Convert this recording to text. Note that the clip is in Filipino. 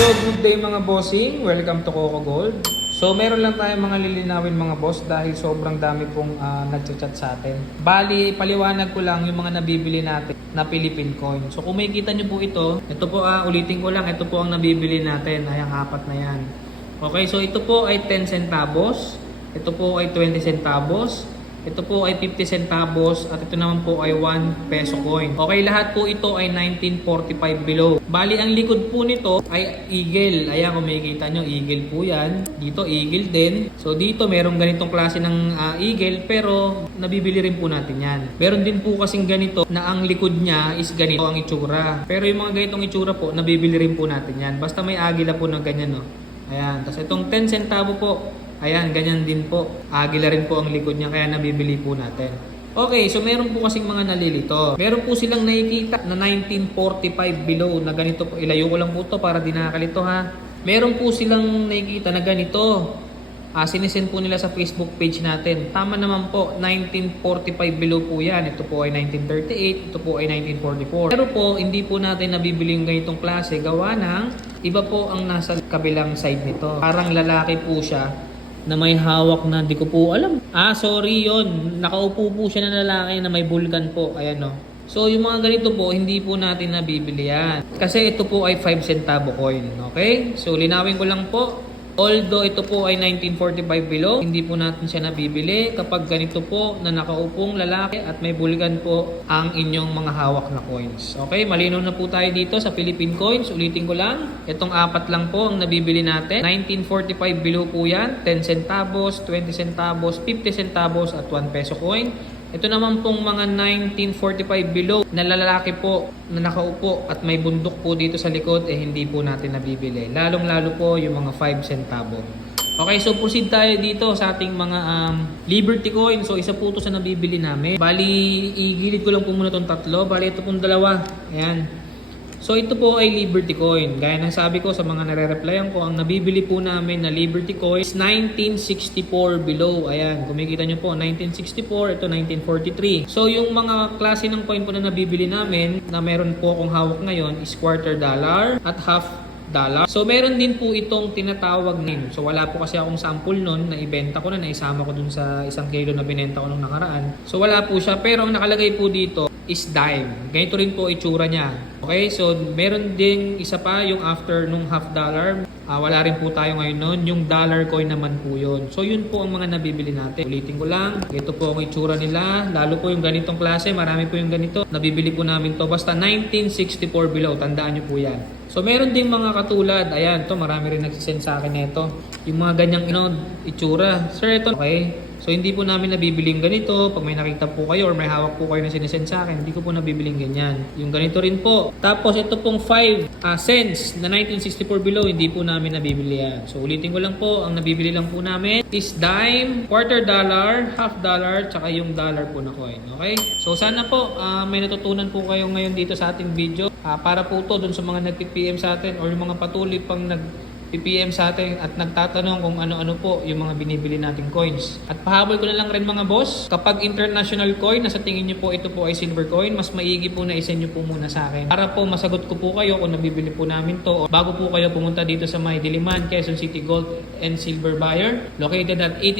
So good day mga bossing, welcome to Coco Gold. So meron lang tayong mga lilinawin mga boss dahil sobrang dami pong nagchat sa atin. Bali, paliwanag ko lang yung mga nabibili natin na Philippine coin. So kung makikita nyo po ito po ulitin ko lang, ito po ang nabibili natin, ay ang apat na yan. Okay, so ito po ay 10 centavos, ito po ay 20 centavos, ito po ay 50 centavos at ito naman po ay 1 peso coin. Okay, lahat po ito ay 1945 below. Bali, ang likod po nito ay eagle. Ayan, kung makikita nyo, eagle po yan. Dito, eagle din. So dito, merong ganitong klase ng eagle pero nabibili rin po natin yan. Meron din po kasing ganito na ang likod niya is ganito ang itsura. Pero yung mga ganitong itsura po, nabibili rin po natin yan. Basta may agila po na ganyan, no? Ayan, tapos itong 10 centavo po, ayan, ganyan din po. Agila rin po ang likod niya kaya nabibili po natin. Okay, so meron po kasing mga nalilito. Meron po silang nakikita na 1945 below na ganito po. Ilayo ko lang po to para di nakakalito ha. Meron po silang nakikita na ganito. Sinisend po nila sa Facebook page natin. Tama naman po, 1945 below po yan. Ito po ay 1938, ito po ay 1944. Pero po, hindi po natin nabibili yung ganitong klase. Gawa ng iba po ang nasa kabilang side nito. Parang lalaki po siya na may hawak na di ko po alam. Sorry yon. Nakaupo po siya na lalaki na may bulkan po. Ayan o. So yung mga ganito po, hindi po natin nabibili yan. Kasi ito po ay 5 centavo coin. Okay? So linawin ko lang po. Although ito po ay 1945 below, hindi po natin siya nabibili kapag ganito po na nakaupong lalaki at may bulgan po ang inyong mga hawak na coins. Okay, malinaw na po tayo dito sa Philippine coins. Ulitin ko lang, itong apat lang po ang nabibili natin. 1945 below po yan, 10 centavos, 20 centavos, 50 centavos at 1 peso coin. Ito naman pong mga 1945 below na lalaki po na nakaupo at may bundok po dito sa likod hindi po natin nabibili. Lalong-lalo po yung mga 5 centavo. Okay, so proceed tayo dito sa ating mga Liberty coin. So isa po ito sa nabibili namin. Bali, igilid ko lang po muna itong tatlo. Bali, ito pong dalawa. Ayan. So ito po ay Liberty coin. Gaya ng sabi ko sa mga nare-replyan ko, ang nabibili po namin na Liberty coin is 1964 below. Ayan, kumikita nyo po, 1964, ito 1943. So yung mga klase ng coin po na nabibili namin, na meron po akong hawak ngayon, is $quarter dollar at $half dollar. So meron din po itong tinatawag na. So wala po kasi akong sample nun na ibenta ko na, naisama ko dun sa 1 kilo na binenta ko nung nakaraan. So wala po siya, pero ang nakalagay po dito is dime. Ganito rin po itsura niya. Okay, so meron din isa pa yung after nung $half dollar. Wala rin po tayo ngayon nun. Yung dollar coin naman po yun. So yun po ang mga nabibili natin. Ulitin ko lang. Ito po ang itsura nila. Lalo po yung ganitong klase. Marami po yung ganito. Nabibili po namin to. Basta 1964 below. Tandaan nyo po yan. So meron ding mga katulad. Ayan, to marami rin nagsisend sa akin nito. Yung mga ganyang itsura. Sir, ito okay. So hindi po namin nabibiling ganito. Pag may nakita po kayo or may hawak po kayo na sinesend sa akin, hindi ko po nabibiling ganyan. Yung ganito rin po. Tapos ito pong 5 cents na 1964 below, hindi po namin nabibili yan. So ulitin ko lang po, ang nabibili lang po namin is dime, $quarter dollar, $half dollar, tsaka yung dollar po na coin. Okay? So sana po may natutunan po kayo ngayon dito sa ating video. Para po to dun sa mga nag-PM sa atin or yung mga patuloy pang nag-PPM sa atin at nagtatanong kung ano-ano po yung mga binibili nating coins. At pahabol ko na lang rin mga boss, kapag international coin na sa tingin nyo po ito po ay silver coin, mas maigi po na isend nyo po muna sa akin. Para po masagot ko po kayo kung nabibili po namin to. Bago po kayo pumunta dito sa may Diliman, Quezon City Gold and Silver Buyer, located at 80